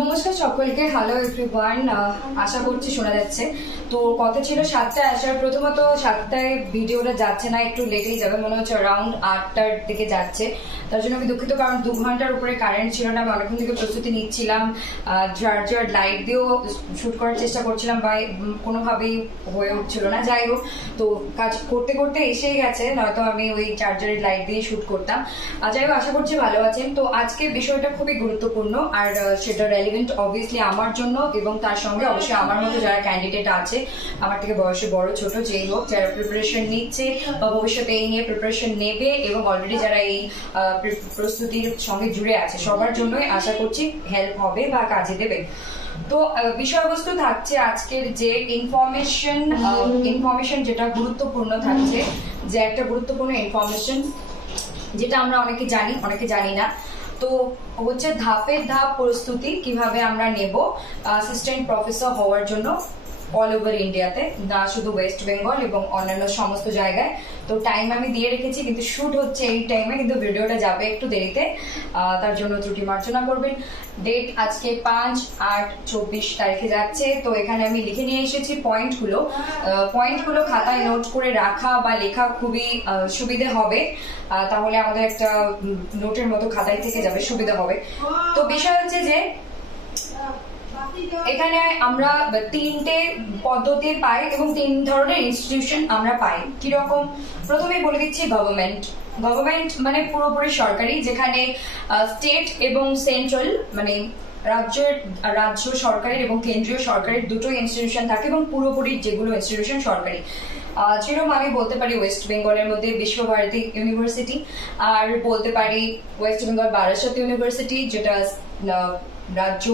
নমস্কার সকলকে। Hello everyone, আশা করছি শোনা যাচ্ছে। তো কথা ছিল 7টায় আসার, প্রথমত 7টায় ভিডিওটা যাচ্ছে না, একটু লেটেই যাবে, মনে হচ্ছে অ্যারাউন্ড 8টার দিকে যাচ্ছে। তার জন্য আমি দুঃখিত, কারণ 2 ঘন্টার উপরে কারেন্ট ছিল না। আমি অনেকক্ষণ থেকে প্রস্তুতি নিচ্ছিলাম, চার্জার লাইট দিয়েও শুট করার চেষ্টা করছিলাম, বা কোনোভাবেই হয়ে উঠছিল না। যাই হোক, তো কাজ করতে করতে এসেই গেছে, নয়তো আমি ওই চার্জারের লাইট দিয়ে শুট করতাম। যাই হোক, আশা করছি ভালো আছেন। তো আজকে বিষয়টা খুবই গুরুত্বপূর্ণ, আর সেটা রেলিভেন্ট অবভিয়াসলি আমার জন্য, এবং তার সঙ্গে অবশ্যই আমার মতো যারা ক্যান্ডিডেট আছে, আমার থেকে বয়সে বড় ছোট যেই হোক, যারা প্রিপারেশন নিচ্ছে বা ভবিষ্যতে এই নিয়ে প্রিপারেশন নেবে, এবং অলরেডি যারা এই প্রস্তুতির সঙ্গে জুড়ে আছে, সবার জন্যই আশা করছি হেল্প হবে বা কাজে দেবে। তো বিষয়বস্তু থাকছে আজকের যে ইনফরমেশন যেটা গুরুত্বপূর্ণ থাকছে, যে একটা গুরুত্বপূর্ণ ইনফরমেশন যেটা আমরা অনেকে জানি অনেকে জানি না। তো হচ্ছে ধাপের ধাপ প্রস্তুতি কিভাবে আমরা নেব অ্যাসিস্ট্যান্ট প্রফেসর হওয়ার জন্য অল ওভার ইন্ডিয়াতে, না শুধু ওয়েস্ট বেঙ্গল এবং অন্যান্য সমস্ত জায়গায়। তো টাইম আমি দিয়ে রেখেছি, কিন্তু শুট হচ্ছে এই টাইমে, কিন্তু ভিডিওটা যাবে একটু দেরিতে, তার জন্য ত্রুটি মার্জনা করবেন। ডেট আজকে 5/8/24 তারিখে যাচ্ছে। তো এখানে আমি লিখে নিয়ে এসেছি পয়েন্টগুলো খাতায় নোট করে রাখা বা লেখা খুবই সুবিধে হবে, তাহলে আমাদের একটা নোটের মতো খাতায় থেকে যাবে, সুবিধা হবে। তো বিষয় হচ্ছে যে এখানে আমরা 3টে পদ্ধতি পাই এবং 3 ধরনের ইনস্টিটিউশন আমরা পাই। কিরকম? প্রথমে বলে দিচ্ছি গভর্নমেন্ট মানে পুরোপুরি সরকারি, যেখানে স্টেট এবং সেন্ট্রাল মানে রাজ্য সরকারের এবং কেন্দ্রীয় সরকারের দুটো ইনস্টিটিউশন থাকে, এবং পুরোপুরি যেগুলো ইনস্টিটিউশন সরকারি। যেরকম আমি বলতে পারি ওয়েস্ট বেঙ্গলের মধ্যে বিশ্বভারতী ইউনিভার্সিটি, আর বলতে পারি ওয়েস্ট বেঙ্গল বারাসত ইউনিভার্সিটি, যেটা রাজ্য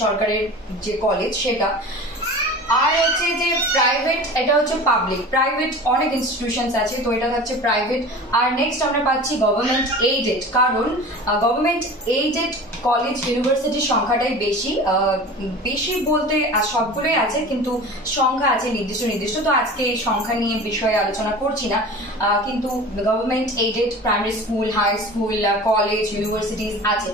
সরকারের যে কলেজ সেটা। আর হচ্ছে যে প্রাইভেট, এটা হচ্ছে পাবলিক। প্রাইভেট অনেক ইনস্টিটিউশন আছে, তো এটা হচ্ছে প্রাইভেট। আর নেক্সট আমরা পাচ্ছি গভর্নমেন্ট এইডেড, কারণ গভর্নমেন্ট এইডেড কলেজ ইউনিভার্সিটির সংখ্যাটাই বেশি বলতে সবগুলোই আছে, কিন্তু সংখ্যা আছে নির্দিষ্ট। তো আজকে এই সংখ্যা নিয়ে বিষয়ে আলোচনা করছি না, কিন্তু government aided primary school, high school, college, universities আছে।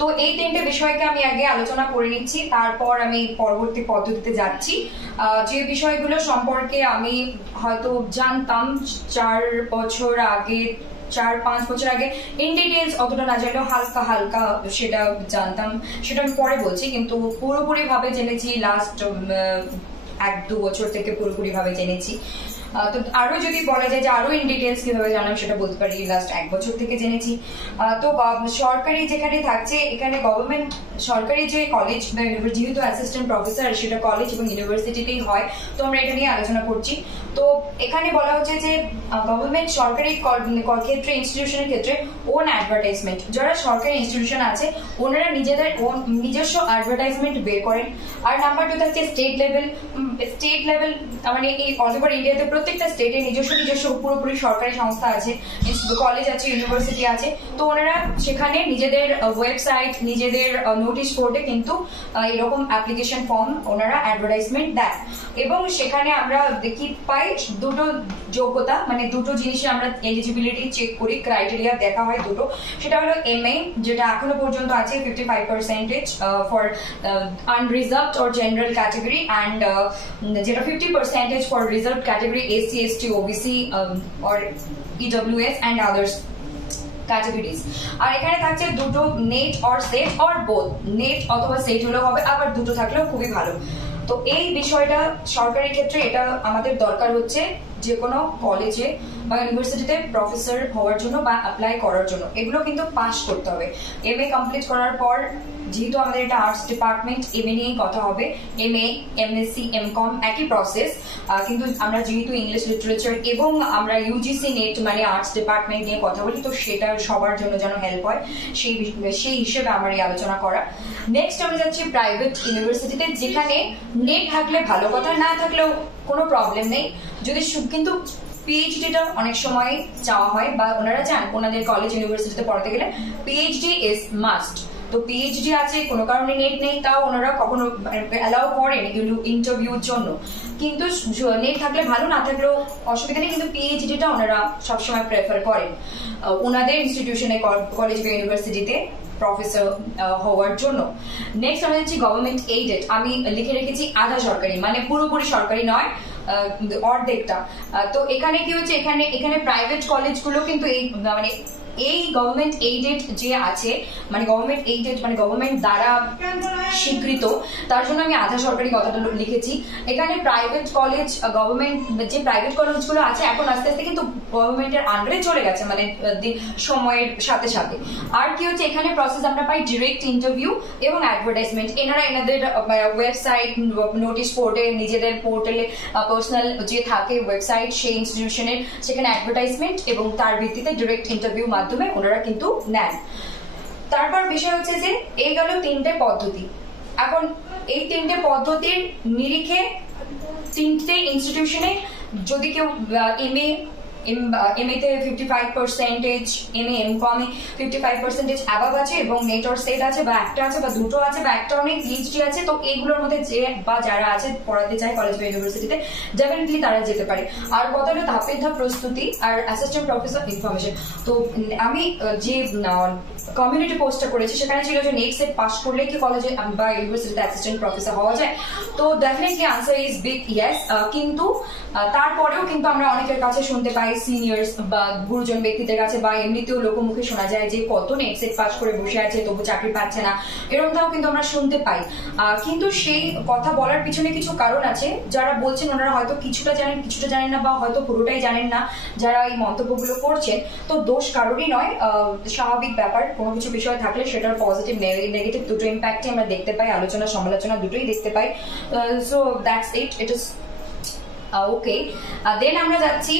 তো এই 3টে বিষয়কে আমি আগে আলোচনা করে নিচ্ছি, তারপর আমি পরবর্তী পদ্ধতিতে যাচ্ছি। যে বিষয়গুলো সম্পর্কে আমি হয়তো জানতাম 4-5 বছর আগে, ইন ডিটেলস অতটা না জানলেও হালকা সেটা জানতাম, সেটা আমি পরে বলছি। কিন্তু পুরোপুরি ভাবে জেনেছি লাস্ট 1-2 বছর থেকে, পুরোপুরি ভাবে জেনেছি। তো আরো যদি বলা যায় যে আরো ইন ডিটেলস কিভাবে জানলাম, সেটা বলতে পারি লাস্ট 1 বছর থেকে জেনেছি। তো সরকারি যেখানে থাকছে, এখানে গভর্নমেন্ট সরকারি যে কলেজ বা ইউনিভার্সিটি, যেহেতু অ্যাসিস্ট্যান্ট প্রফেসর সেটা কলেজ এবং ইউনিভার্সিটিতেই হয়, তো আমরা এটা নিয়ে আলোচনা করছি। তো এখানে বলা হচ্ছে যে গভর্নমেন্ট সরকারি ক্ষেত্রে, ইনস্টিটিউশনের ক্ষেত্রে ওন অ্যাডভার্টাইজমেন্ট, যারা সরকারি ইনস্টিটিউশন আছে ওনারা নিজেদের নিজস্ব অ্যাডভার্টাইজমেন্ট বের করেন। আর নাম্বার 2 থাকছে স্টেট লেভেল, মানে এই অল ওভার ইন্ডিয়াতে প্রত্যেকটা স্টেটে নিজস্ব পুরোপুরি সরকারি সংস্থা আছে, কলেজ আছে, ইউনিভার্সিটি আছে। তো ওনারা সেখানে নিজেদের ওয়েবসাইট, নিজেদের নোটিশ বোর্ডে কিন্তু এরকম অ্যাপ্লিকেশন ফর্ম ওনারা অ্যাডভার্টাইজমেন্ট দেয়, এবং সেখানে আমরা দেখি পাই দুটো যোগ্যতা, মানে দুটো জিনিসে আমরা এলিজিবিলিটি চেক করি, ক্রাইটেরিয়া দেখা হয় দুটো। সেটা হলো MA, যেটা এখনো পর্যন্ত আছে 55% for unreserved or general category, and যেটা 50% for reserved category SC ST OBC or EWS and others categories. আর এখানে থাকছে দুটো NET or SET or both, NET অথবা সেট হলেও হবে, আবার দুটো থাকলেও খুবই ভালো। তো এই বিষয়টা সরকারি ক্ষেত্রে এটা আমাদের দরকার হচ্ছে যে কোনো কলেজে বা ইউনিভার্সিটিতে প্রফেসর হওয়ার জন্য বা অ্যাপ্লাই করার জন্য, এগুলো কিন্তু পাস করতে হবে। MA কমপ্লিট করার পর, যেহেতু আমাদের এটা আর্টস ডিপার্টমেন্ট, MA নিয়েই কথা হবে। MA, MSc, MCom একই প্রসেস, কিন্তু আমরা যেহেতু ইংলিশ লিটারেচার এবং আমরা UGC নেট মানে আর্টস ডিপার্টমেন্ট নিয়ে কথা বলি, তো সেটা সবার জন্য যেন হেল্প হয়, সেই হিসেবে আমার এই আলোচনা করা। নেক্সট আমরা যাচ্ছি প্রাইভেট ইউনিভার্সিটিতে, যেখানে নেট থাকলে ভালো কথা, না থাকলেও কোনো প্রবলেম নেই। কিন্তু PhD-টা অনেক সময় চাওয়া হয়, বা ওনারা চান ওনাদের কলেজ ইউনিভার্সিটিতে পড়াতে গেলে PhD ইজ মাস্ট। তো পিএইচডি আছে, কোনো কারণে নেট নেই, তাও ওনারা কখনো অ্যালাউ করেন ইন্টারভিউর জন্য। কিন্তু নেট থাকলে ভালো, না থাকলেও অসুবিধা নেই, কিন্তু পিএইচডিটা ওনারা সবসময় প্রেফার করেন ওনাদের ইনস্টিটিউশনে, কলেজ বা ইউনিভার্সিটিতে প্রফেসর হওয়ার জন্য। নেক্সট আমরা যাচ্ছি গভর্নমেন্ট এইডেড। আমি লিখে রেখেছি আধা সরকারি, মানে পুরোপুরি সরকারি নয়, অর্ধেকটা। তো এখানে কি হচ্ছে, এখানে প্রাইভেট কলেজগুলো কিন্তু মানে এই গভর্নমেন্ট এইডেড যে আছে, মানে গভর্নমেন্ট এইডেড মানে গভর্নমেন্ট দ্বারা স্বীকৃত, তার জন্য আমি আধা সরকারি কথাটা লিখেছি। এখানে প্রাইভেট কলেজ, গভর্নমেন্ট যে প্রাইভেট কলেজগুলো আছে এখন আস্তে আস্তে কিন্তু গভর্নমেন্টের আন্ডারে চলে গেছে, মানে সময়ের সাথে সাথে। আর কি হচ্ছে, এখানে প্রসেস আমরা পাই ডিরেক্ট ইন্টারভিউ এবং অ্যাডভার্টাইজমেন্ট। এনাদের ওয়েবসাইট, নোটিশ পোর্টে, নিজেদের পোর্টালে পার্সোনাল যে থাকে ওয়েবসাইট সেই ইনস্টিটিউশনের, সেখানে অ্যাডভার্টাইজমেন্ট এবং তার ভিত্তিতে ডিরেক্ট ইন্টারভিউ মাধ্যমে ওনারা কিন্তু নেন। তারপর বিষয় হচ্ছে যে এই গেল 3টে পদ্ধতি। এখন এই 3টে পদ্ধতির নিরিখে 3টে ইনস্টিটিউশনে যদি কেউ এমএ তে 55%, এমএ এমকমে 55% অ্যাবাভ আছে এবং নেট অর সেট আছে, বা একটা আছে বা দুটো আছে বা একটা অনেক পিএইচডি আছে, তো এইগুলোর মধ্যে যে বা যারা আছে পড়াতে চায় কলেজ বা ইউনিভার্সিটিতে, ডেফিনেটলি তারা যেতে পারে। আর কথা হলো ধাপে ধাপ প্রস্তুতি আর অ্যাসিস্ট্যান্ট প্রফেসর ইনফরমেশন। তো আমি যে কমিউনিটি পোস্টটা করেছি সেখানে ছিল যে নেট সেট পাস করলে কি কলেজে বা ইউনিভার্সিটিতে অ্যাসিস্ট্যান্ট প্রফেসর হওয়া যায়। তো definitely answer is big yes. কিন্তু তারপরেও কিন্তু আমরা অনেকের কাছে শুনতে পাই, সিনিয়র্স বা গুরুজন ব্যক্তিদের কাছে বা এমনিতেও লোকমুখে শোনা যায় যে কত নেট সেট পাস করে বসে আছে তবু চাকরি পাচ্ছে না, এরকমটাও কিন্তু আমরা শুনতে পাই। কিন্তু সেই কথা বলার পিছনে কিছু কারণ আছে। যারা বলছেন ওনারা হয়তো কিছুটা জানেন, কিছুটা জানেন না, বা হয়তো পুরোটাই জানেন না যারা এই মন্তব্যগুলো করছেন। তো দোষ কারোরই নয়, স্বাভাবিক ব্যাপার। কোনো কিছু বিষয় থাকলে সেটার পজিটিভ নেগেটিভ দুটো ইম্প্যাক্টই আমরা দেখতে পাই, আলোচনা সমালোচনা দুটোই দেখতে পাই। So that's it is okay. Then আমরা যাচ্ছি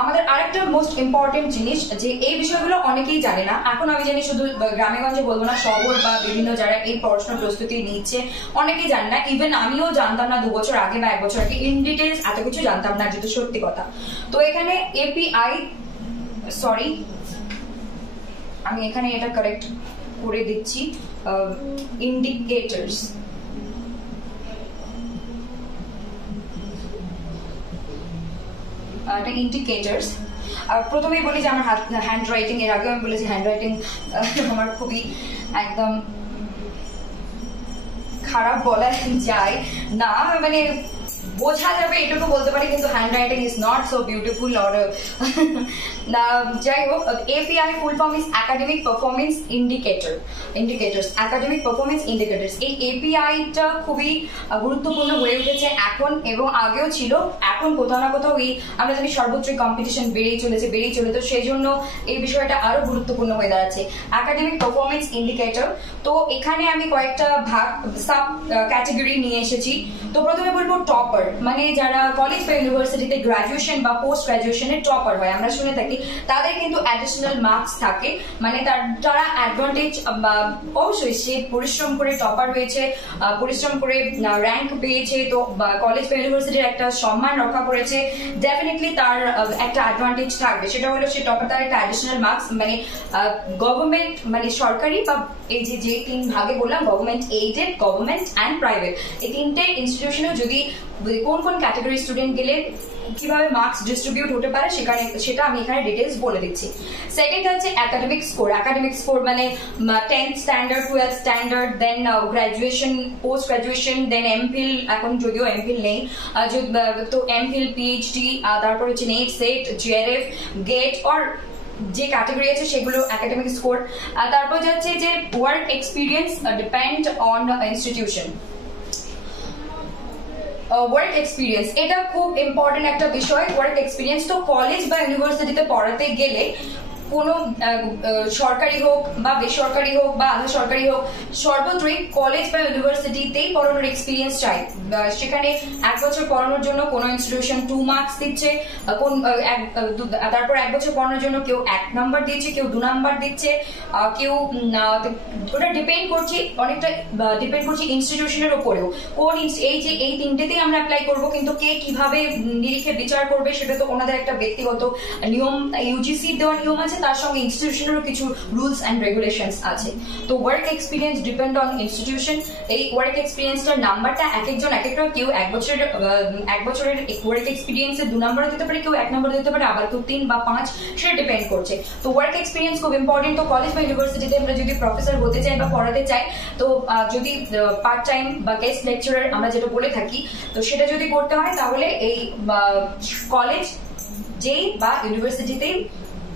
আমাদের আরেকটা মোস্ট ইম্পর্টেন্ট জিনিস, যে এই বিষয়গুলো অনেকেই জানে না। এখন আমি জানি শুধু গ্রামে গঞ্জে বলবো না, শহর বা বিভিন্ন যারা এই পড়াশোনার প্রস্তুতি নিচ্ছে অনেকেই জানে না। ইভেন আমিও জানতাম না 2 বছর আগে বা 1 বছর আগে, ইন ডিটেলস এত কিছু জানতাম না, যেটা সত্যি কথা। তো এখানে এপিআই, সরি আমি এখানে এটা কারেক্ট করে দিচ্ছি, ইন্ডিকেটরস। ইন্ডিকেটরস। প্রথমেই বলি যে আমার হ্যান্ড রাইটিং, এর আগে আমি বলেছি হ্যান্ড রাইটিং আমার খুবই একদম খারাপ বলা যায় না, মানে বোঝা যাবে এটুকু বলতে পারি, কিন্তু hand writing is not so beautiful. Or যাই হোক, API full form is academic performance indicators, academic performance indicators. এই এপিআইটা খুবই গুরুত্বপূর্ণ হয়ে উঠেছে এখন, এবং আগেও ছিল। এখন কোথাও না কোথাও এই আমরা জানি সর্বোচ্চ কম্পিটিশন বেড়েই চলেছে, তো সেই জন্য এই বিষয়টা আরো গুরুত্বপূর্ণ হয়ে দাঁড়াচ্ছে, একাডেমিক পারফরমেন্স ইন্ডিকেটর। তো এখানে আমি কয়েকটা ভাগ সাব ক্যাটাগরি নিয়ে এসেছি। তো প্রথমে বলবো টপার, মানে যারা কলেজ বা ইউনিভার্সিটিতে গ্রাজুয়েশন বা পোস্ট গ্রাজুয়েশনের টপার হয়, আমরা শুনে থাকি, তাদের কিন্তু অ্যাডিশনাল মার্কস থাকে, মানে তারা অ্যাডভান্টেজ, অবশ্যই সে পরিশ্রম করে টপার হয়েছে, পরিশ্রম করে র্যাঙ্ক পেয়েছে, তো কলেজ বা ইউনিভার্সিটির একটা সম্মান রক্ষা করেছে, ডেফিনেটলি তার একটা অ্যাডভান্টেজ থাকবে। সেটা হলো সে টপার, তার একটা অ্যাডিশনাল মার্কস, মানে গভর্নমেন্ট, মানে সরকারি বা এই যে 3 ভাগে বললাম, government aided, government and private, এই 3টে ইনস্টিটিউশনে যদি কোন কোন ক্যাটাগরি স্টুডেন্ট গেলে কিভাবে মার্কস ডিস্ট্রিবিউট হতে পারে সেটা আমি এখানে ডিটেলস বলে দিচ্ছি। সেকেন্ড হচ্ছে একাডেমিক স্কোর, মানে 10th standard, 12th standard, then graduation, post graduation, then MPhil, এখন যদিও এমফিল নেই, তো এমফিল, পিএইচডি, তারপর হচ্ছে NET, SET, JRF, GATE, or যে ক্যাটাগরি আছে সেগুলো একাডেমিক স্কোর। তারপর যাচ্ছে যে work experience depend on institution. Work experience এটা খুব ইম্পর্টেন্ট একটা বিষয়, ওয়ার্ক এক্সপিরিয়েন্স। তো কলেজ বা ইউনিভার্সিটিতে পড়াতে গেলে কোনো সরকারি হোক বা বেসরকারি হোক বা আধা সরকারি হোক, সর্বত্রই কলেজ বা ইউনিভার্সিটিতেই পড়ানোর এক্সপিরিয়েন্স চাই। সেখানে 1 বছর পড়ানোর জন্য কোন ইনস্টিটিউশন 2 মার্কস দিচ্ছে, তারপর 1 বছর পড়ানোর জন্য কেউ 1 নাম্বার দিচ্ছে, কেউ 2 নাম্বার দিচ্ছে, কেউ, ওটা ডিপেন্ড করছে, অনেকটা ডিপেন্ড করছে ইনস্টিটিউশনের উপরেও। এই 3টেতেই আমরা অ্যাপ্লাই করবো, কিন্তু কে কিভাবে নিরিখে বিচার করবে সেটা তো ওনাদের একটা ব্যক্তিগত নিয়ম, ইউজিসি দেওয়া নিয়ম আছে, আছে, তার সঙ্গে ইনস্টিটিউশনেরও কিছু রুলস অ্যান্ড রেগুলেশনস আছে। তো work experience depend on institution. এই ওয়ার্ক এক্সপিরিয়েন্সটার নাম্বারটা এক একজন এক একটা, কেউ এক বছরের ওয়ার্ক এক্সপিরিয়েন্সে 2 নম্বরে দিতে পারে, কেউ 1 নম্বরে দিতে পারে, আবার কেউ 3 বা 5, সেটা ডিপেন্ড করছে। তো ওয়ার্ক এক্সপিরিয়েন্স খুব ইম্পর্টেন্ট। তো কলেজ বা ইউনিভার্সিটিতে আমরা যদি প্রফেসর হতে চাই বা পড়াতে চাই, তো যদি পার্ট টাইম বা গেস্ট লেকচারার আমরা যেটা বলে থাকি, তো সেটা যদি করতে হয় তাহলে এই কলেজ যেই বা ইউনিভার্সিটিতেই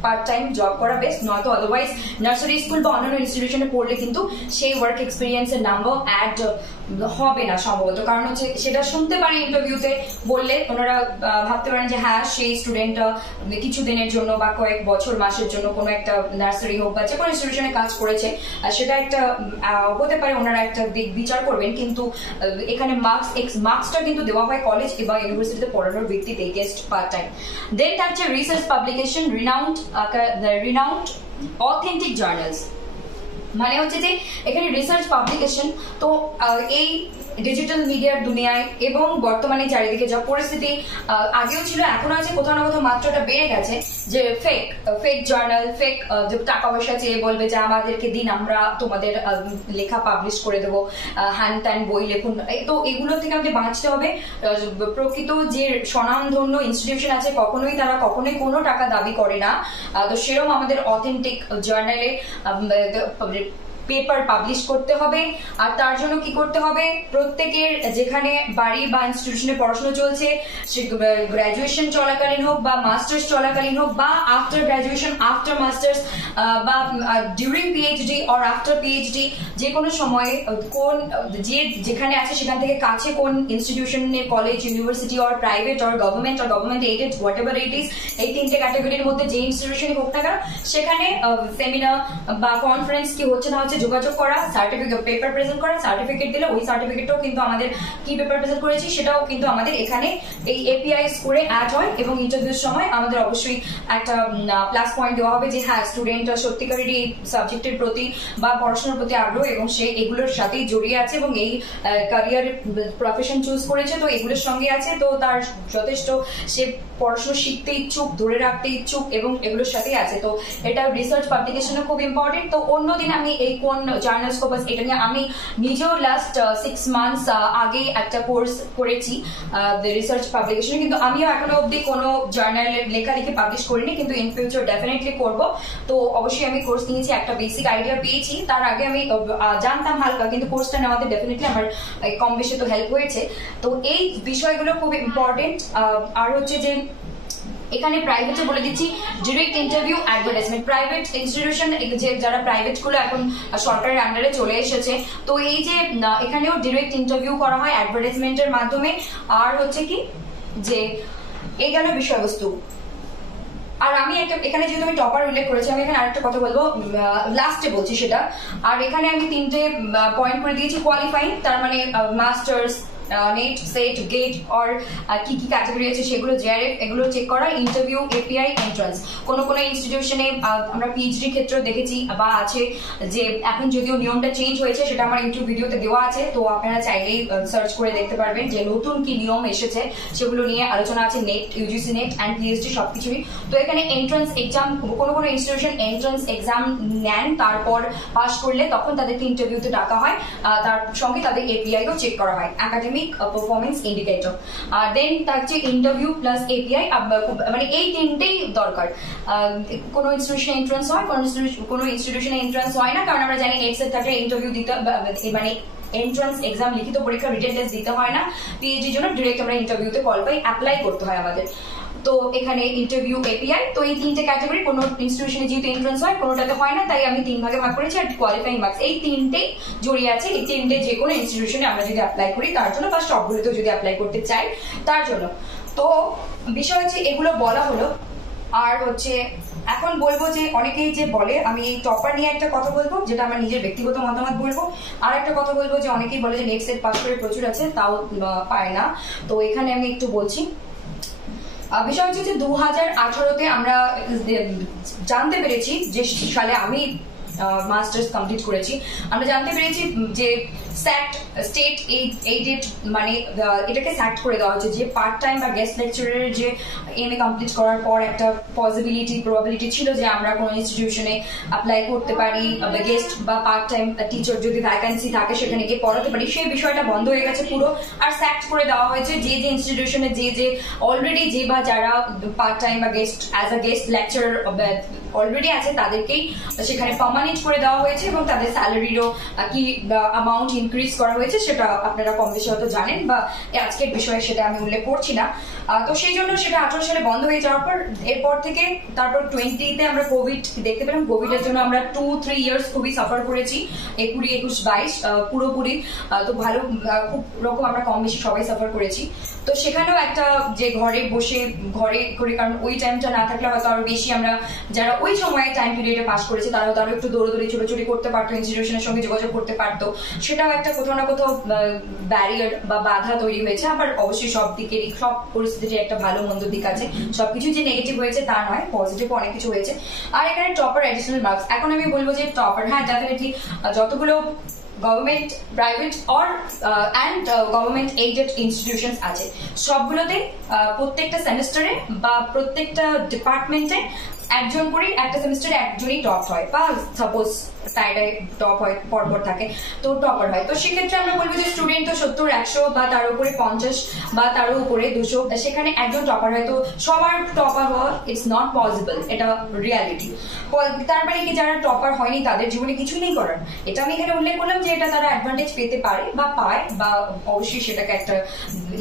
পার্ট টাইম জব করা বেস্ট, নয়তো আদারওয়াইজ নার্সারি স্কুল বা অন্যান্য ইনস্টিটিউশনে পড়লে কিন্তু সেই ওয়ার্ক এক্সপিরিয়েন্সের নাম্বার অ্যাড হবে না সম্ভবত। কারণ হচ্ছে সেটা শুনতে পারে ইন্টারভিউতে বললে, ওনারা ভাবতে পারেন যে হ্যাঁ সেই স্টুডেন্ট কিছু দিনের জন্য বা কয়েক বছর মাসের জন্য কোনো একটা নার্সারি হোক বা যে কোনো ইনস্টিটিউশনে কাজ করেছে, সেটা একটা হতে পারে, ওনারা একটা দিক বিচার করবেন। কিন্তু এখানে মার্কসটা কিন্তু দেওয়া হয় কলেজ বা ইউনিভার্সিটিতে পড়ানোর ভিত্তিতে গেস্ট পার্ট টাইম। দেন থাকছে research publication, renowned authentic journals. মানে হচ্ছে যে এখানে রিসার্চ পাবলিকেশন, তো এই ডিজিটাল মিডিয়ার দুনিয়ায় এবং বর্তমানে চারিদিকে যা পরিস্থিতি, আগেও ছিল এখনো আছে, কোথাও না কোথাও মাত্রাটা বেড়ে গেছে, যে ফেক জার্নাল, ফেক টাকা পয়সা চেয়ে বলবে যে আমাদেরকে দিন, আমরা তোমাদের লেখা পাবলিশ করে দেবো, হ্যান ত্যান বই লিখুন। তো এগুলো থেকে আমাদের বাঁচতে হবে। প্রকৃত যে স্বনামধন্য ইনস্টিটিউশন আছে তারা কখনোই কোনো টাকা দাবি করে না। তো সেরকম আমাদের অথেন্টিক জার্নালে পেপার পাবলিশ করতে হবে। আর তার জন্য কি করতে হবে, প্রত্যেকের যেখানে বাড়ি বা ইনস্টিটিউশনে পড়াশোনা চলছে, সে গ্রাজুয়েশন চলাকালীন হোক বা মাস্টার্স চলাকালীন হোক বা আফটার গ্রাজুয়েশন, আফটার মাস্টার্স বা during PhD or after PhD, যে কোনো সময়ে কোন যেখানে আছে সেখান থেকে কাছে কোন ইনস্টিটিউশনের, college, university or private or government aided, whatever it is, এই 3টে ক্যাটাগরির মধ্যে যে ইনস্টিটিউশনই হোক না কেন, সেখানে সেমিনার বা কনফারেন্স কি হচ্ছে না হচ্ছে যোগাযোগ করা, সার্টিফিকেট পেপার প্রেজেন্ট করা, সার্টিফিকেট দিলে ওই সার্টিফিকেটটাও কিন্তু আমাদের কি পেপার প্রেজেন্ট করেছি সেটাও কিন্তু আমাদের এখানে এই এপিআই স্কোরে অ্যাড হয়। এবং ইন্টারভিউর সময় আমাদের অবশ্যই একটা প্লাস পয়েন্ট দেওয়া হবে যে হ্যাঁ স্টুডেন্ট সত্যিকারেরই এই সাবজেক্টের প্রতি বা পড়াশোনার প্রতি আগ্রহ এবং সে এগুলোর সাথেই জড়িয়ে আছে এবং এই ক্যারিয়ার প্রফেশন চুজ করেছে, তো এগুলোর সঙ্গে আছে, তো তার যথেষ্ট সে পড়াশোনা শিখতে ইচ্ছুক, ধরে রাখতে ইচ্ছুক এবং এগুলোর সাথেই আছে। তো এটা রিসার্চ পাবলিকেশনও খুব ইম্পর্টেন্ট। তো অন্যদিন আমি এই কোন জার্নাল স্কোপাস, এটা নিয়ে আমি নিজেও লাস্ট 6 মান্থস আগে একটা কোর্স করেছি রিসার্চ পাবলিকেশনে, কিন্তু আমিও এখনো অব্দি কোনো জার্নালের লেখালেখি পাবলিশ করিনি, কিন্তু ইন ফিউচার ডেফিনেটলি করব। তো অবশ্যই আমি কোর্স নিয়েছি, একটা বেসিক আইডিয়া পেয়েছি, তার আগে আমি জানতাম হালকা, কিন্তু কোর্সটা নেওয়াতে ডেফিনেটলি আমার কম বেশি তো হেল্প হয়েছে। তো এই বিষয়গুলো খুব ইম্পর্টেন্ট। আর হচ্ছে যে এখানে প্রাইভেটে বলে দিচ্ছি, direct interview, advertisement. Private institution যে যারা প্রাইভেট গুলো এখন সরকারের আন্ডারে চলে এসেছে, তো এই যে এখানেও ডিরেক্ট ইন্টারভিউ করা হয় অ্যাডভার্টাইজমেন্টের মাধ্যমে। আর হচ্ছে কি যে এই গেল বিষয়বস্তু। আর আমি এখানে যেহেতু আমি টপার উল্লেখ করেছি, আমি এখানে আরেকটা কথা বলবো, লাস্টে বলছি সেটা। আর এখানে আমি 3টে পয়েন্ট করে দিয়েছি। কোয়ালিফাইং, তার মানে masters, NET, SET, GATE or কি কি ক্যাটাগরি আছে সেগুলো, জেআরএফ, এগুলো চেক করা। Interview, API, entrance. কোনো ইনস্টিটিউশনে আমরা পিএইচডি ক্ষেত্রে দেখেছি বা আছে যে এখন যদিও নিয়মটা চেঞ্জ হয়েছে, সেটা আমার ইউটিউব ভিডিওতে দেওয়া আছে, তো আপনারা চাইলেই সার্চ করে দেখতে পারবেন যে নতুন কি নিয়ম এসেছে, সেগুলো নিয়ে আলোচনা আছে। Net, UGC net and PhD সবকিছুই। তো এখানে এন্ট্রান্স এক্সাম, কোনো ইনস্টিটিউশন এন্ট্রান্স এক্সাম নেন, তারপর পাস করলে তখন তাদেরকে ইন্টারভিউতে ডাকা হয়, তার সঙ্গে তাদের এপিআইও চেক করা হয়, একাডেমিক পারফরমেন্স ইন্ডিকেটর। দেন থাকছে ইন্টারভিউ প্লাস এপিআই, মানে এই 3টেই দরকার। কোনো ইনস্টিটিউশনে এন্ট্রান্স হয়, কোনো ইনস্টিটিউশনে এন্ট্রান্স হয় না, কারণ আমরা জানি নেট সেট থাকলে ইন্টারভিউ দিতে, মানে এন্ট্রান্স এক্সাম, লিখিত পরীক্ষা, রিটেন টেস্ট দিতে হয় না। পিএইচডির জন্য ডিরেক্ট আমরা ইন্টারভিউতে কল পাই, অ্যাপ্লাই করতে হয় আমাদের। তো এখানে ইন্টারভিউ, এপিআই, তো এই 3টে ক্যাটাগরি। কোনো ইনস্টিটিউশনে যেহেতু এন্ট্রান্স হয়, কোনোটাতে হয় না, তাই আমি 3 ভাগে ভাগ করেছি। আর কোয়ালিফাইং মার্কস, এই 3টেই জড়িয়ে আছে। এই 3টে যে কোনো ইনস্টিটিউশনে আমরা যদি অ্যাপ্লাই করি তার জন্য, বা সবগুলোতেও যদি অ্যাপ্লাই করতে চাই তার জন্য। তো বিষয় হচ্ছে এগুলো বলা হলো। আর হচ্ছে এখন বলবো যে অনেকেই যে বলে, আমি এই টপার নিয়ে একটা কথা বলবো, যেটা আমার নিজের ব্যক্তিগত মতামত বলবো। আর একটা কথা বলবো যে অনেকেই বলে যে নেট সেট পাস করে প্রচুর আছে, তাও পায় না। তো এখানে আমি একটু বলছি। বিষয় হচ্ছে যে 2018-তে আমরা জানতে পেরেছি, যে সালে আমি মাস্টার্স কমপ্লিট করেছি, আমরা জানতে পেরেছি যে স্টেট এইডেড মানে এটাকে স্যাক্ট করে দেওয়া হচ্ছে, যে পার্ট টাইম বা গেস্ট লেকচারের যে এমএ কমপ্লিট করার পর একটা প্রবাবিলিটি ছিল যে আমরা কোনো ইনস্টিটিউশনে অ্যাপ্লাই করতে পারি, গেস্ট বা পার্ট টাইম টিচার যদি ভ্যাকান্সি থাকে সেখানে গিয়ে পড়াতে পারি, সেই বিষয়টা বন্ধ হয়ে গেছে পুরো। আর স্যাক্ট করে দেওয়া হয়েছে যে ইনস্টিটিউশনে যে অলরেডি যে বা যারা পার্ট টাইম বা guest as a guest lecturer already আছে তাদেরকেই সেখানে পার্মানেন্ট করে দেওয়া হয়েছে, এবং তাদের স্যালারিরও কি অ্যামাউন্ট ইনক্রিজ করা হয়েছে সেটা আপনারা কম বেশি হয়তো জানেন, বা আজকের বিষয়ে সেটা আমি উল্লেখ করছি না। তো সেই জন্য সেটা 18 সালে বন্ধ হয়ে যাওয়ার পর এরপর থেকে তারপর 20-তে আমরা কোভিড দেখতে পেলাম। কোভিডের জন্য আমরা 2-3 ইয়ার্স খুবই সাফার করেছি, 20, 21, 22 পুরোপুরি। তো ভালো খুব রকম আমরা কম বেশি সবাই সাফার করেছি। তো সেখানেও একটা যে ঘরে বসে ঘরে করে, কারণ ওই টাইমটা না থাকলে হয়তো আরো বেশি আমরা যারা ওই সময়ে টাইম পিরিয়ডে পাস করেছে তারা হয়তো আরো একটু দৌড়দৌড়ি ছোটাছুটি করতে পারতো, ইনস্টিটিউশনের সঙ্গে যোগাযোগ করতে পারতো, সেটাও একটা কোথাও না কোথাও ব্যারিয়ার বা বাধা তৈরি হয়েছে। আবার অবশ্যই সব দিকেরই সব পরিস্থিতির একটা ভালো মন্দ দিক আছে, সবকিছু যে নেগেটিভ হয়েছে তা নয়, পজিটিভ অনেক কিছু হয়েছে। আর এখানে টপার অ্যাডিশনাল মার্কস, এখন আমি বলবো যে টপার, হ্যাঁ ডেফিনেটলি যতগুলো government, private or and government aided institutions আছে সবগুলোতে প্রত্যেকটা সেমিস্টারে বা প্রত্যেকটা ডিপার্টমেন্টে একজন করে একটা সেমিস্টারে একজনই টপ হয়, বা সাপোজ টাইটাই টপ হয় পরপর থাকে তো টপার হয়। তো সেক্ষেত্রে আমরা বলবো যে স্টুডেন্ট তো 70, 100 বা তার উপরে 50 বা তার উপরে 200, সেখানে একজন টপার হয়। তো সবার টপার হওয়া ইটস নট পসিবল, এটা রিয়ালিটি। তার মানে কি যারা টপার হয়নি তাদের জীবনে কিছুই নেই করার, এটা আমি এখানে উল্লেখ করলাম যে এটা তারা অ্যাডভান্টেজ পেতে পারে বা পায়, বা অবশ্যই সেটাকে একটা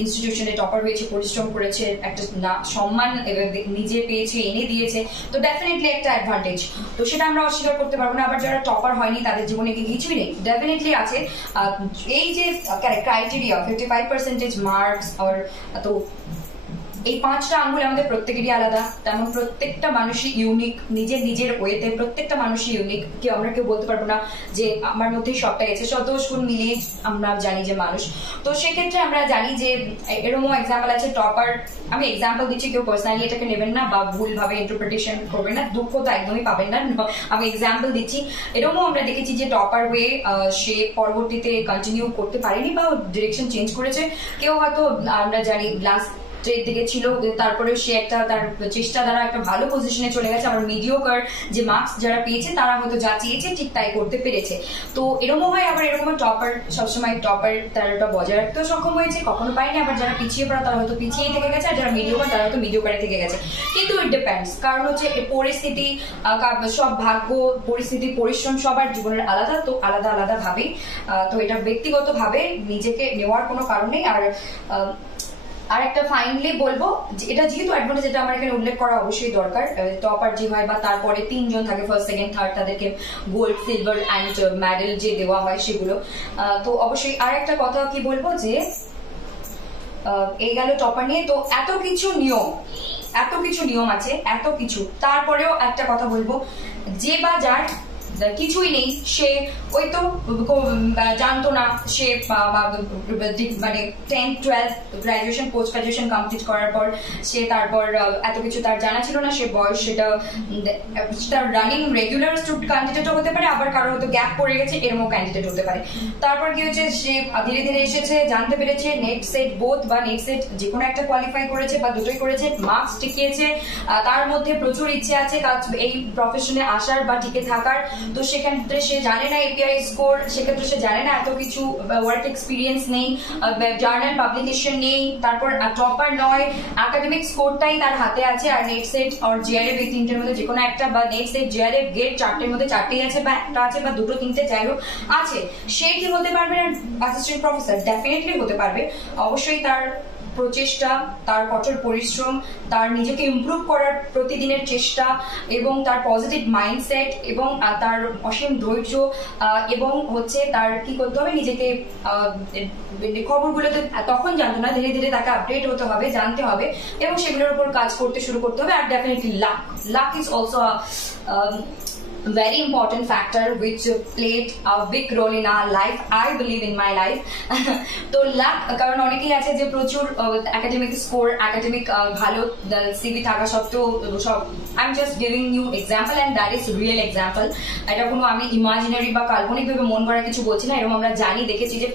ইনস্টিটিউশনে টপার হয়েছে, পরিশ্রম করেছে, একটা সম্মান নিজে পেয়েছে, এনে দিয়েছে, তো ডেফিনেটলি একটা অ্যাডভান্টেজ। তো সেটা আমরা অস্বীকার করতে পারবো না। আবার যারা টপার হয়নি তাদের জীবনে কি কিছুই নেই, ডেফিনেটলি আছে। এই যে ক্রাইটেরিয়া 55% মার্কস, আর তো এই 5টা আঙ্গুল আমাদের প্রত্যেকেরই আলাদা, তেমন প্রত্যেকটা মানুষই ইউনিক নিজের ওয়েতে, প্রত্যেকটা মানুষই ইউনিক। আমরা কেউ বলতে পারবো না যে আমার মধ্যেই সবটাই আছে, 110 গুণ মিলিয়ে আমরা জানি যে মানুষ। তো সেক্ষেত্রে আমরা জানি যে এরকমও এক্সাম্পল আছে টপার, আমি এক্সাম্পল দিচ্ছি, কেউ পার্সোনালি এটাকে নেবেন না বা ভুলভাবে ইন্টারপ্রিটেশন করবেন না, দুঃখ তো একদমই পাবেন না, আমি এক্সাম্পল দিচ্ছি। এরকমও আমরা দেখেছি যে টপার হয়ে সে পরবর্তীতে কন্টিনিউ করতে পারেনি বা ডিরেকশন চেঞ্জ করেছে। কেউ হয়তো আমরা জানি লাস্ট দিকে ছিল, তারপরে সে একটা তার চেষ্টা দ্বারা একটা ভালো পজিশনে চলে গেছে। আবার মিডিওকার যে মার্কস যারা পেয়েছে তারা হয়তো যা চেয়েছে ঠিক তাই করতে পেরেছে। তো এরকম হয়। আবার এরকম টপার সবসময় টপার তারা ওটা বজায় রাখতেও সক্ষম হয়েছে, কখনো পায়নি। আবার যারা পিছিয়ে পড়া তারা হয়তো পিছিয়েই থেকে গেছে, আর যারা মিডিওকার তারা হয়তো মিডিওকারে থেকে গেছে। কিন্তু ইট ডিপেন্ডস, কারণ হচ্ছে পরিস্থিতি, সব ভাগ্য, পরিস্থিতি, পরিশ্রম সবার জীবনের আলাদা, তো আলাদা আলাদা ভাবে। তো এটা ব্যক্তিগত ভাবে নিজেকে নেওয়ার কোনো কারণ নেই। আর একটা ফাইনালি বলবো এটা যেহেতু অ্যাডভান্টেজ, এটা আমার এখানে উল্লেখ করা অবশ্যই দরকার। টপার যে হয় বা তারপরে 3 জন থাকে, ফার্স্ট, সেকেন্ড, থার্ড, তাদেরকে গোল্ড, সিলভার অ্যান্ড মেডেল যে দেওয়া হয় সেগুলো। তো অবশ্যই আর একটা কথা কি বলবো যে এই গেল টপার নিয়ে। তো এত কিছু নিয়ম আছে, এত কিছু, তারপরেও একটা কথা বলবো, যে বা যার কিছুই নেই, সে ওই তো জানতো না, সে মানে 10, 12 গ্রাজুয়েশন, পোস্ট গ্রাজুয়েশন কমপ্লিট করার পর সে তারপর এত কিছু তার জানা ছিল না, সে বয়স সেটা তার রানিং রেগুলার ক্যান্ডিডেটও হতে পারে, আবার কারো হয়তো গ্যাপ পড়ে গেছে, এরকম ক্যান্ডিডেট হতে পারে। তারপর কি হচ্ছে, সে ধীরে ধীরে এসেছে, জানতে পেরেছে নেট সেট বোথ বা নেট সেট যে কোনো একটা কোয়ালিফাই করেছে বা দুটোই করেছে, মার্কস টিকিয়েছে, তার মধ্যে প্রচুর ইচ্ছে আছে কাজ এই প্রফেশনে আসার বা টিকে থাকার। তো সেক্ষেত্রে সে জানে না এপিআই স্কোর, সেক্ষেত্রে সে জানে না এত কিছু, ওয়ার্ক এক্সপিরিয়েন্স নেই, জার্নাল পাবলিকেশন নেই, তারপর টপার নয়, একাডেমিক স্কোরটাই তার হাতে আছে, আর নেট সেট আর জিআরএফ এই তিনটের মধ্যে যে কোনো একটা, বা নেট সেট, জিআরএফ, গেট, চারটের মধ্যে চারটেই আছে, বা একটা আছে বা দুটো, তিনটে, যাই হোক আছে, সে কি হতে পারবে না অ্যাসিস্ট্যান্ট প্রফেসর? ডেফিনেটলি হতে পারবে। অবশ্যই তার প্রচেষ্টা, তার কঠোর পরিশ্রম, তার নিজেকে ইমপ্রুভ করার প্রতিদিনের চেষ্টা, এবং তার পজিটিভ মাইন্ডসেট, এবং তার অসীম ধৈর্য, এবং হচ্ছে তার কি করতে হবে, নিজেকে খবরগুলোতে তখন জানতো না, ধীরে ধীরে তাকে আপডেট হতে হবে, জানতে হবে, এবং সেগুলোর উপর কাজ করতে শুরু করতে হবে। আর definitely luck is also very important factor which played a big role in our life, I believe in my life. তো লাক, কারণ অনেকেই আছে যে প্রচুর একাডেমিক স্কোর, একাডেমিক ভালো সিভি থাকা সত্ত্বেও সব, I am just giving you example and that is real example. এটা কোনো আমি ইমাজিনারি বা কাল্পনিক ভাবে মন করা কিছু বলছি না, এরকম আমরা জানি, দেখেছি যে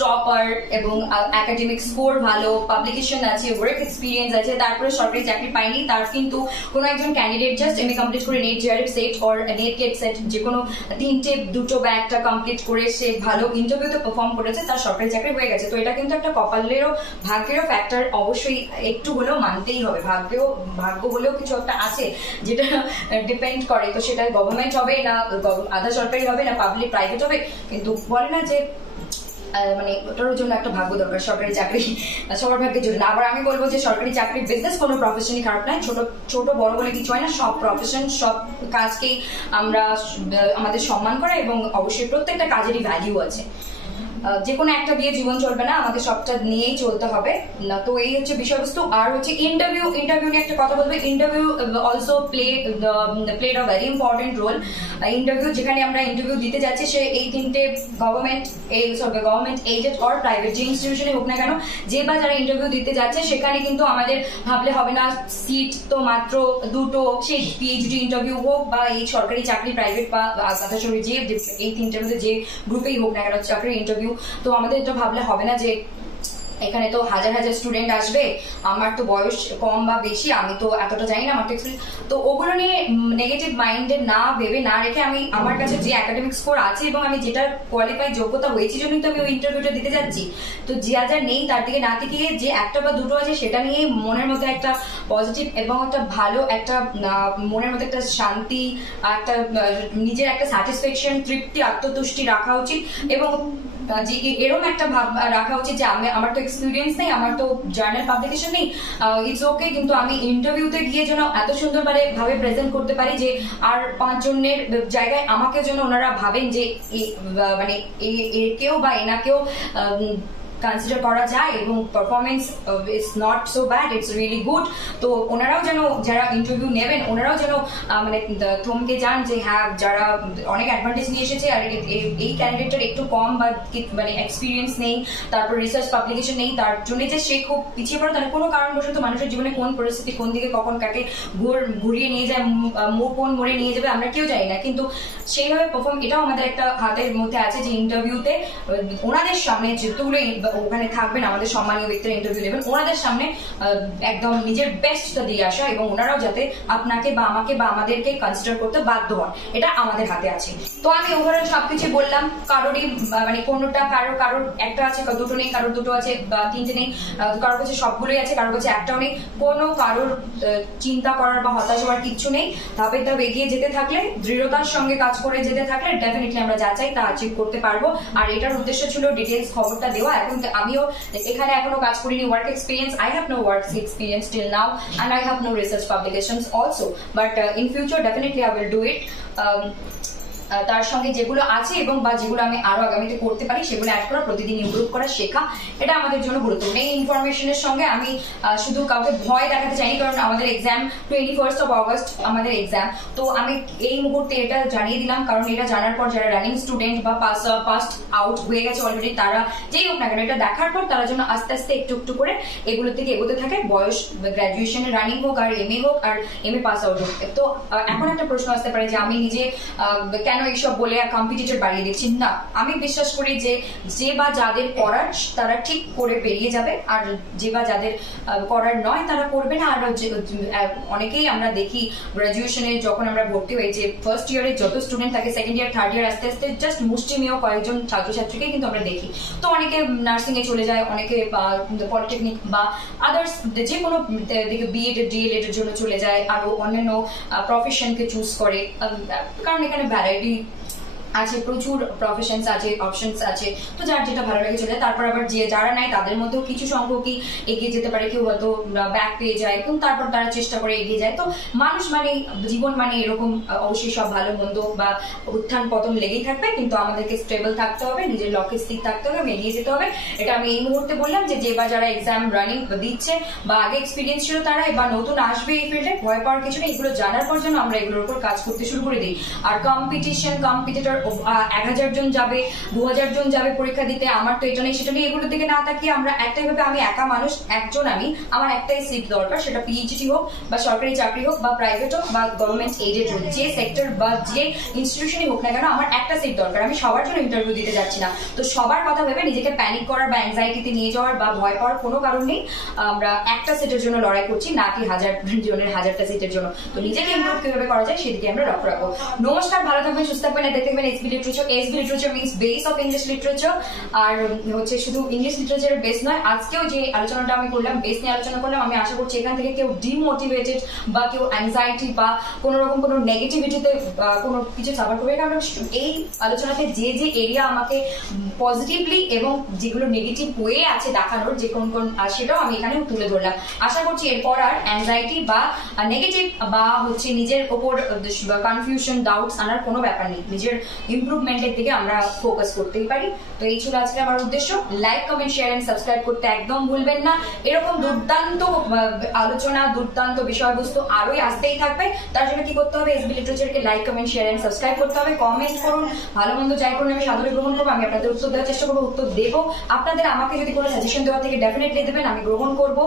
টপার এবং একাডেমিক স্কোর ভালো, পাবলিকেশন আছে, ওয়ার্ক এক্সপিরিয়েন্স আছে, তারপরে সরকারি চাকরি পাইনি, তার কিন্তু কোনো একজন ক্যান্ডিডেট জাস্ট এমএ কমপ্লিট করে net JRF set or net get set যে কোনো তিনটে দুটো বা একটা কমপ্লিট করে সে ভালো ইন্টারভিউতে পারফর্ম করেছে, তার সরকারি চাকরি হয়ে গেছে। তো এটা কিন্তু একটা কপালেরও ভাগ্যেরও ফ্যাক্টর অবশ্যই একটু হলেও মানতেই হবে। ভাগ্য বলেও কিছু একটা আছে যেটা ডিপেন্ড করে, তো সেটা গভর্নমেন্ট হবে না আধা সরকারি হবে না পাবলিক প্রাইভেট হবে, কিন্তু বলে না যে মানে ওটার জন্য একটা ভাগ্য দরকার, সরকারি চাকরি সবার ভাগ্যের জন্য। আবার আমি বলবো যে সরকারি চাকরি বিজনেস কোনো প্রফেশনই খারাপ নয়, ছোট বড় বলে কিছু হয় না, সব প্রফেশন সব কাজকেই আমরা আমাদের সম্মান করা, এবং অবশ্যই প্রত্যেকটা কাজেরই ভ্যালিউ আছে। যে কোনো একটা দিয়ে জীবন চলবে না, আমাদের সবটা নিয়েই চলতে হবে না। তো এই হচ্ছে বিষয়বস্তু। আর হচ্ছে ইন্টারভিউ নিয়ে একটা কথা বলবো। Interview also played a very important role. Interview যেখানে আমরা ইন্টারভিউ দিতে যাচ্ছি, সে এই তিনটে গভর্নমেন্ট এইডেড অর প্রাইভেট যে ইনস্টিটিউশনে হোক না কেন, যে বা যারা ইন্টারভিউ দিতে যাচ্ছে, সেখানে কিন্তু আমাদের ভাবলে হবে না সিট তো মাত্র দুটো, সেই পিএইচডি ইন্টারভিউ হোক বা এই সরকারি চাকরি প্রাইভেট বা যে এই তিনটের মধ্যে যে গ্রুপেই হোক না কেন চাকরির ইন্টারভিউ, তো আমাদের এটা ভাবলে হবে না যে এখানে তো হাজার হাজার স্টুডেন্ট আসবে, আমার তো বয়স কম বা বেশি, আমি তো এতটা জানি না, আমার তো এক্সপিরিয়েন্স, তো ওগুলো নিয়ে নেগেটিভ মাইন্ডে না ভেবে না রেখে আমি আমার কাছে যে একাডেমিক স্কোর আছে এবং আমি যেটা কোয়ালিফাই যোগ্যতা হয়েছি জন্যই তো আমি ওই ইন্টারভিউটা দিতে যাচ্ছি, তো যা নেই তার দিকে না থেকে যে একটা বা দুটো আছে সেটা নিয়ে মনের মধ্যে একটা পজিটিভ এবং একটা ভালো একটা মনের মধ্যে একটা শান্তি, একটা নিজের একটা স্যাটিসফ্যাকশন, তৃপ্তি, আত্মতুষ্টি রাখা উচিত। এবং যে এরকম একটা ভাব রাখা উচিত যে আমার তো এক্সপিরিয়েন্স নেই, আমার তো জার্নাল পাবলিকেশন নেই, ইটস ওকে, কিন্তু আমি ইন্টারভিউতে গিয়ে যেন এত সুন্দর ভাবে প্রেজেন্ট করতে পারি যে আর 5 জনের জায়গায় আমাকে যেন ওনারা ভাবেন যে মানে একেও বা এনাকেও কনসিডার করা যায় এবং performance is not so bad, it's really good. তো ওনারাও যেন, যারা ইন্টারভিউ নেবেন, ওনারাও যেন মানে থমকে যান যে হ্যাঁ, যারা অনেক অ্যাডভান্টেজ নিয়ে এসেছে আর এই ক্যান্ডিডেটটার একটু কম বা মানে এক্সপিরিয়েন্স নেই, তারপর রিসার্চ পাবলিকেশন নেই, তার জন্য যে সে খুব পিছিয়ে পড়ে, তার কোনো কারণবশত মানুষের জীবনে কোন পরিস্থিতি কোন দিকে কখন কাকে ঘুরিয়ে নিয়ে যায়, কোন মোড়ে নিয়ে যাবে আমরা কেউ জানি না, কিন্তু সেইভাবে পারফর্ম, এটাও আমাদের একটা হাতের মধ্যে আছে যে ইন্টারভিউতে ওনাদের সামনে যেগুলো ওখানে থাকবেন, আমাদের সম্মানীয় ব্যক্তিরা ইন্টারভিউ নেবেন, ওনাদের সামনে একদম নিজের বেস্টটা দিয়ে আসা এবং ওনারাও যাতে আপনাকে বা আমাকে বা আমাদেরকে কনসিডার করতে বাধ্য হন, এটা আমাদের হাতে আছে। তো আমি ওভারঅল সবকিছু বললাম, কারোরই মানে কোনোটা কারোর একটা আছে, দুটো নেই, কারোর দুটো আছে বা তিনটে নেই, কারোর কাছে সবগুলোই আছে, কারোর কাছে একটাও নেই, কোনো কারোর চিন্তা করার বা হতাশ হওয়ার কিচ্ছু নেই। ধাপে ধাপে এগিয়ে যেতে থাকলে, দৃঢ়তার সঙ্গে কাজ করে যেতে থাকলে ডেফিনেটলি আমরা যা চাই তা অ্যাচিভ করতে পারবো। আর এটার উদ্দেশ্য ছিল ডিটেলস খবরটা দেওয়া। এখন আমিও এখানে এখনো কাজ করিনি, work experience, I have no work experience till now and I have no research publications also, but in future definitely I will do it. তার সঙ্গে যেগুলো আছে এবং বা যেগুলো আমি আরো আগামীতে করতে পারি সেগুলো অ্যাড করা, প্রতিদিন ইমপ্রুভ করা, শেখা, এটা আমাদের জন্য গুরুত্বপূর্ণ। এই ইনফরমেশনের সঙ্গে আমি শুধু কাউকে ভয় দেখাতে চাইনি, কারণ আমাদের এক্সাম 21st of August আমাদের এক্সাম, তো আমি এই মুহূর্তে এটা জানিয়ে দিলাম, কারণ এটা জানার পর যারা রানিং স্টুডেন্ট বা পাস আউট হয়ে গেছে অলরেডি, তারা যেই হোক না কেন এটা দেখার পর তারা যেন আস্তে আস্তে একটু একটু করে এগুলোর থেকে এগোতে থাকে, বয়স গ্রাজুয়েশনে রানিং হোক আর এমএ হোক আর এমএ পাস আউট হোক। তো এখন একটা প্রশ্ন আসতে পারে যে আমি নিজে কেন এইসব বলে আর কম্পিটিটর বাড়িয়ে দিচ্ছি না। আমি বিশ্বাস করি যে বা যাদের করার তারা ঠিক করে বেরিয়ে যাবে, আর যে বা যাদের করার নয় তারা করবে না। আর অনেকেই আমরা দেখি গ্রাজুয়েশনে যখন আমরা ভর্তি হই যে ফার্স্ট ইয়ারে যত স্টুডেন্ট থাকে, সেকেন্ড ইয়ার থার্ড ইয়ার আস্তে আস্তে জাস্ট মুষ্টিমেয় কয়েকজন ছাত্রছাত্রীকে কিন্তু আমরা দেখি। তো অনেকে নার্সিং এ চলে যায়, অনেকে পলিটেকনিক বা আদার্স যে কোনো দিকে বিএড ডিএলএড এর জন্য চলে যায়, আরো অন্যান্য প্রফেশনকে চুজ করে, কারণ এখানে ভ্যারাইটি আছে, প্রচুর প্রফেশনস আছে, অপশনস আছে, তো যার যেটা ভালো লাগে চলে। তারপর আবার যে যারা নাই তাদের মধ্যেও কিছু সংখ্যকই এগিয়ে যেতে পারে, কেউ হয়তো ব্যাক পেয়ে যায় এবং তারপর তারা চেষ্টা করে এগিয়ে যায়। তো মানুষ মানে, জীবন মানে এরকম, অবশ্যই সব ভালো মন্দ বা উত্থান পতন লেগেই থাকবে, কিন্তু আমাদেরকে স্টেবল থাকতে হবে, নিজের লক্ষ্যে স্থির থাকতে হবে, এগিয়ে যেতে হবে। এটা আমি এই মুহূর্তে বললাম যে বা যারা এক্সাম রানিং দিচ্ছে বা আগে এক্সপিরিয়েন্স ছিল তারা, বা নতুন আসবে এই ফিল্ডে, ভয় পাওয়ার কিছু নেই। এগুলো জানার পর যেন আমরা এগুলোর উপর কাজ করতে শুরু করে দিই। আর কম্পিটিটর 1000 জন যাবে, 2000 জন যাবে পরীক্ষা দিতে, আমার তো এটা নেই সেটা নেই, এগুলোর দিকে না তাকিয়ে আমরা একটাই ভাবে, আমি একা মানুষ, একজন আমি, আমার একটাই সিট দরকার, সেটা পিএইচডি হোক বা সরকারি চাকরি হোক বা প্রাইভেট হোক বা গভর্নমেন্ট এডেড হোক, যে সেক্টর বা যে ইনস্টিটিউশনই হোক না কেন, আমার একটা সিট দরকার। আমি সবার জন্য ইন্টারভিউ দিতে যাচ্ছি না। তো সবার কথা ভেবে নিজেকে প্যানিক করার বা অ্যাংজাইটিতে নিয়ে যাওয়ার বা ভয় পাওয়ার কোনো কারণ নেই। আমরা একটা সিটের জন্য লড়াই করছি, না কি 1000 জনের 1000টা সিটের জন্য। তো নিজেকে ইমপ্রুভ কিভাবে করা যায় সেদিকে আমরা লক্ষ্য রাখবো। নমস্কার, ভালো থাকবেন, সুস্থ থাকবেন, দেখতে থাকবেন SB literature. SB literature means base of English literature. আর হচ্ছে শুধু ইংলিশ লিটারেচারের বেস নয়, আজকেও যে আলোচনাটা আমি করলাম, বেস নিয়ে আলোচনা করলাম, আমি আশা করছি এখান থেকে কেউ ডিমোটিভেটেড বা কেউ অ্যাংজাইটি বা কোনো রকম কোনো নেগেটিভিটিতে কোনো কিছু সাফার করবে। কারণ এই আলোচনাতে যে যে এরিয়া আমাকে পজিটিভলি এবং যেগুলো নেগেটিভ ওয়ে আছে দেখানোর, যে কোন কোন, সেটাও আমি এখানে তুলে ধরলাম। আশা করছি এরপর আর অ্যাংজাইটি বা নেগেটিভ বা হচ্ছে নিজের ওপর কনফিউশন, ডাউটস আনার কোনো ব্যাপার নেই। নিজের ইমপ্রুভমেন্টের দিকে আমরা ফোকাস করতেই পারি। তো এই ছিল আজকে আমার উদ্দেশ্য। Like, comment, share and subscribe করতে একদম ভুলবেন না। এরকম দুর্দান্ত আলোচনা, দুর্দান্ত বিষয়বস্তু আরোই আসতেই থাকবে। তার জন্য কি করতে হবে? এসবি লিটারেচারকে like, comment, share and subscribe করতে হবে। কমেন্ট করুন, ভালো মন্দ যাই করুন আমি সাদরে গ্রহণ করবো। আমি আপনাদের উত্তর দেওয়ার চেষ্টা করবো, উত্তর দেবো। আপনাদের আমাকে যদি কোনো সাজেশন দেওয়া থেকে ডেফিনেটলি দেবেন, আমি গ্রহণ করবো।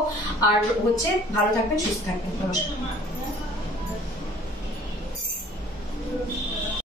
আর হচ্ছে ভালো থাকবেন, সুস্থ থাকবেন। নমস্কার।